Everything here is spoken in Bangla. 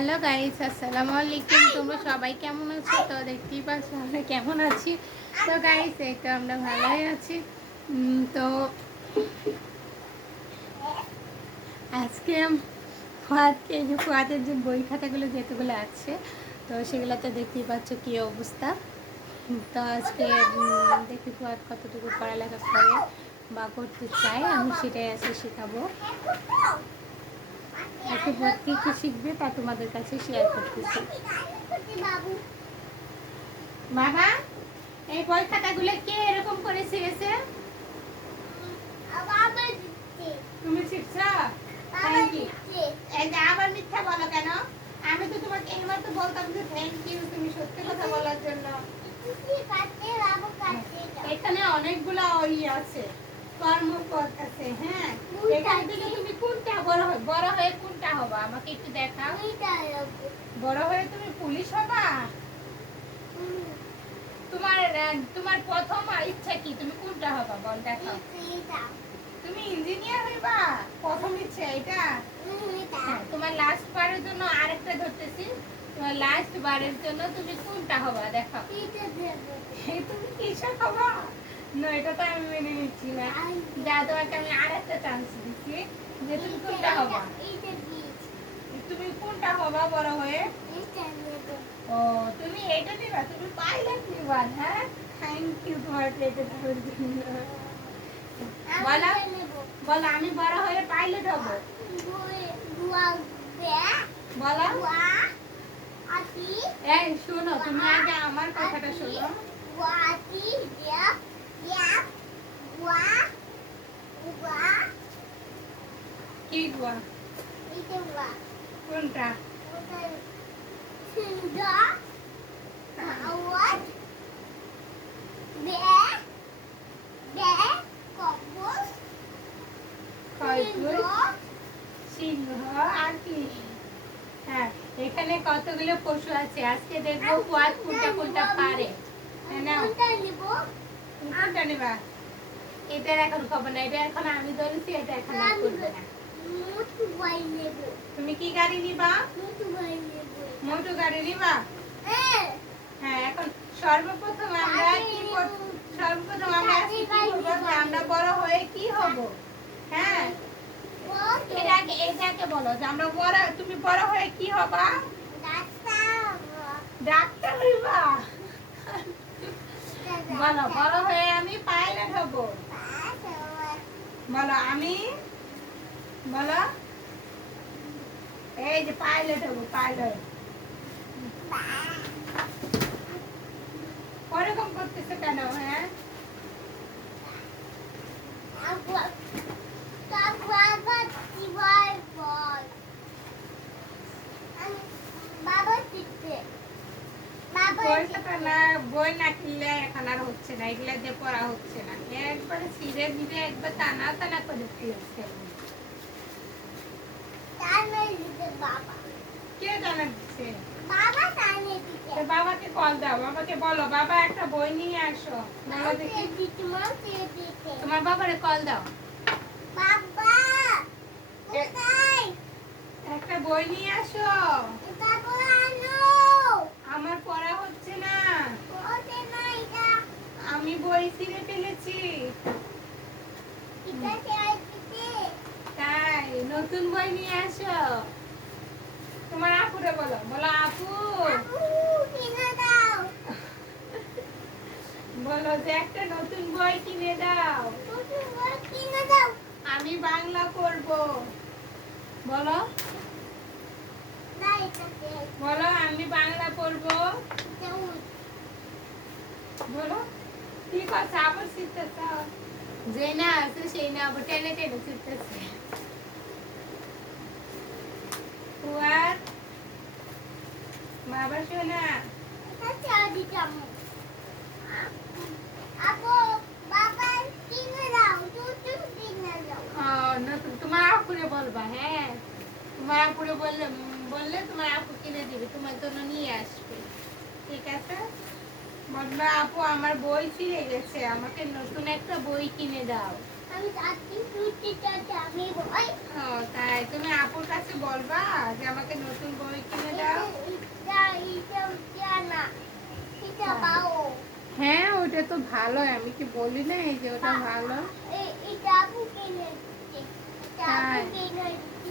হ্যালো গাইস, আসসালামু আলাইকুম। তোমরা সবাই কেমন আছো? তো দেখতেই পাচ্ছ আমরা কেমন আছি। তো গাইস, এই তো আমরা ভালোই আছি। তো আজকে ফুয়াদের যে বই খাতাগুলো যেগুলো আছে, তো সেগুলো তো দেখতেই পাচ্ছ কী অবস্থা। তো আজকে দেখি ফুয়াদ কতটুকু পড়ালেখা করে বা করতে চায়, আমি সেটাই আজকে শেখাবো। আজকে কী কী শিখবে তা তোমাদের কাছে শেয়ার করতেছি। বাবা, এই বই খাতাগুলো কে এরকম করে শিখেছে? তুমি শিখছো? Thank you. এই যে আবার মিথ্যা বলো কেন? আমি তো তোমাকে এইমাত্র বলতাম যে থ্যাংক ইউ তুমি সত্যি কথা বলার জন্য। এখানে অনেকগুলো ওই আছে, কর্মপদ আছে। হ্যাঁ, এখান থেকে তুমি কোনটা বড় হয়ে কোনটা হবা আমাকে একটু দেখাও। বড় হয়ে তুমি পুলিশ হবা? তোমার প্রথম ইচ্ছা কি? তুমি কোনটা হবা বল, দেখাও। তুমি ইঞ্জিনিয়ার হইবা? প্রথম ইচ্ছা এটা? তোমার লাস্ট বারের জন্য আরেকটা ধরতেছি, তোমার লাস্ট বারের জন্য তুমি কোনটা হবা দেখাও। তুমি কৃষক হবা? না, এটা তো আমি মেনে নিচ্ছি না। যা, তোমাকে আমি আরেকটা চান্স দিচ্ছি যে তুমি কোনটা হবা। তুমি কোনটা হবা বড় হয়ে? ও, তুমি এটা নিবা? তুমি পাইলট নিবা? হ্যাঁ, থ্যাংক ইউ তোমার এটা দেওয়ার জন্য। বলো বলো, আমি বড় হয়ে পাইলট হব। বলো। এই শোনো, তুমি আগে আমার কথাটা শোনো। কি গুয়া? কোনটা? সিংহ আর কি? হ্যাঁ, এখানে কতগুলো পশু আছে, আজকে দেখবো ফুয়াদ কোনটা কোনটা পারে। কোনটা নিবা? এটার এখন খবর না, এটা এখন আমি ধরেছি, এটা এখন আর করবে না। তুমি কি গাড়ি নিবা? মোটর গাড়ি নিবা? হ্যাঁ, এখন সর্বপ্রথম আমরা আজকে কি করবো, আমরা বড় হয়ে কি হব? হ্যাঁ, এটাকে বলো যে আমরা তুমি বড় হয়ে কি হবা? ডাক্তার হইবা? বলো, বড় হয়ে আমি পাইলট হব। বলো, আমি বলো, এই যে পাইলট হব, পাইলট। ওরকম করতেছে কেন? হ্যাঁ, বই না কিনলে এখন আর হচ্ছে না, এগুলা দিয়ে পড়া হচ্ছে না। একবারে ছিঁড়ে দিবে, একবার টানা টানা করে দিয়েছে। কে জানা দিচ্ছে? বাবাকে কল দাও, বাবাকে বলো বাবা একটা বই নিয়ে আসো। তোমার বাবারে কল দাও, একটা বই নিয়ে আসো। আমার পড়া হচ্ছে না, আমি বই ছিঁড়ে ফেলেছি। তাই নতুন বই নিয়ে আসো। তোমার আপুরে বলো, বলো আপু বলো যে একটা নতুন বই কিনে দাও, আমি বাংলা পড়বো। বলো বলো, আমি বাংলা পড়বো। বলো, কি কথা আবার শিখতেছ? যে না আছে সেই না আবার টেনে টেনে শিখতেছে। বাবা শোনা, তোমার আপুরে বলবা। হ্যাঁ, তোমার আপুরে বললে তোমার আপু কিনে দিবে, তোমার জন্য নিয়ে আসবে। ঠিক আছে, বলবা আপু আমার বই ছিঁড়ে গেছে, আমাকে নতুন একটা বই কিনে দাও। তাই তুমি আপুর কাছে বলবা যে আমাকে নতুন বই কিনে এটা তো ভালো, আমি কি বলি না এই যে ওটা ভালো। এটা আপু কিনে দিচ্ছে, এটা আপু কিনে দিচ্ছে।